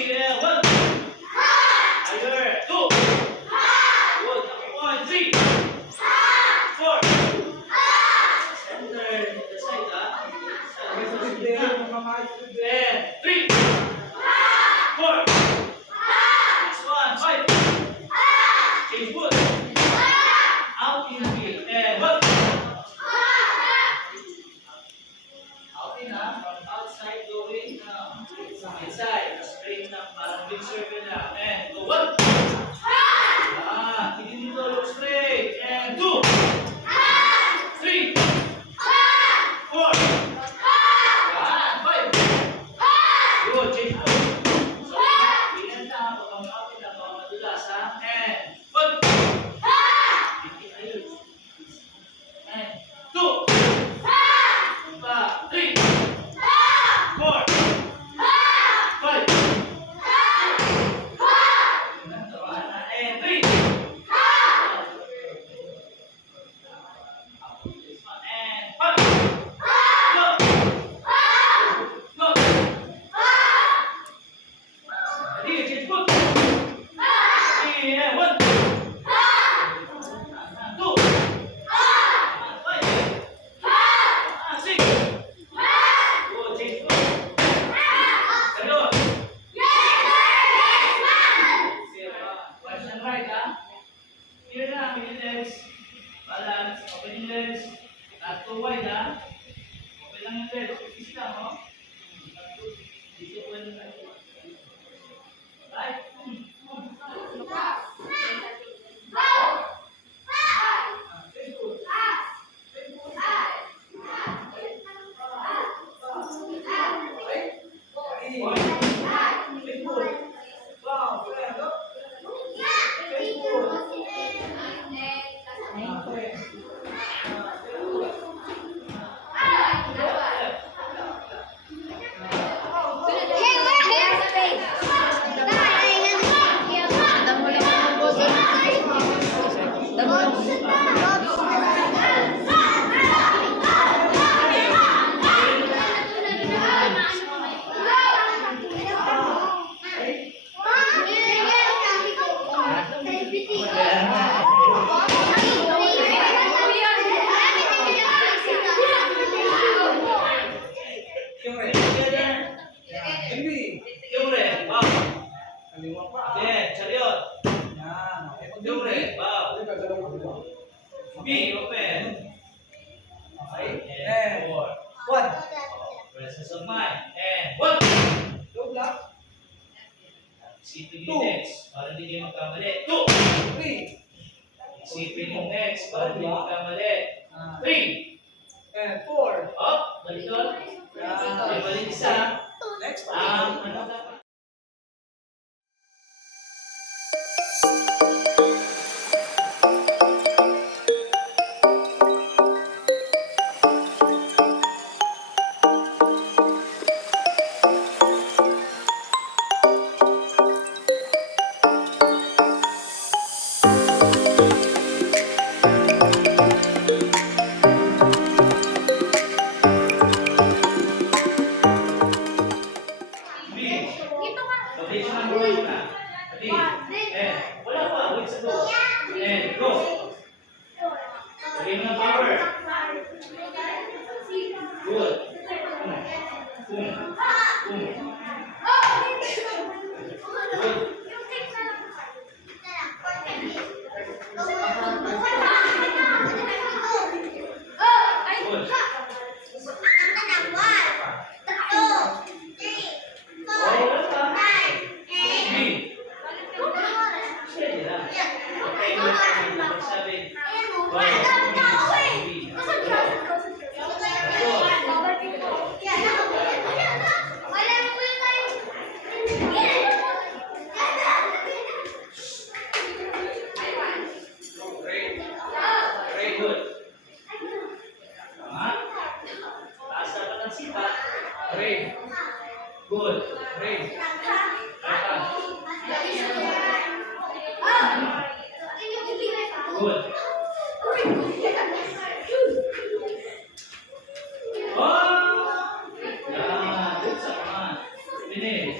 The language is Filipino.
Yeah, one. Higher. Two. Good. One, three. Four. Center. The side, And three. Four. Next one. Five. Change foot. Out in field. And one. Out in, from outside going inside. Straight na parang big circle na. And go one. Hindi dito. Look straight. And two. Three. Four. Five. Good. Change foot. So, tingnan na. Pag out in na. Baka madulas, ha? And one. And two. Three. Four. Five. And three. And five. Go. Go. Ready, change foot. And one. Two. Five. Six. Go, change foot. Salud. Left and right, ha? Here na, open your legs. Balance, open your legs. Not too wide, ha? Open lang yung legs. Easy lang, oh. Dito po yung right. B, open. Okay, and four. One. Presence of mind. And one. Two block. Isipin yung next, para hindi kayo magkamali. Two. Three. Isipin yung next, para hindi magkamali. Three. And four. Up. Balik doon. Balik isa. Next. Ano dapat? Wala pa, wait sa go. And go. Bigyan mo ng power. Good. Boom. Boom. Good. Good. Raise. Good. Oh! Yeah, good sa kaman. Finish.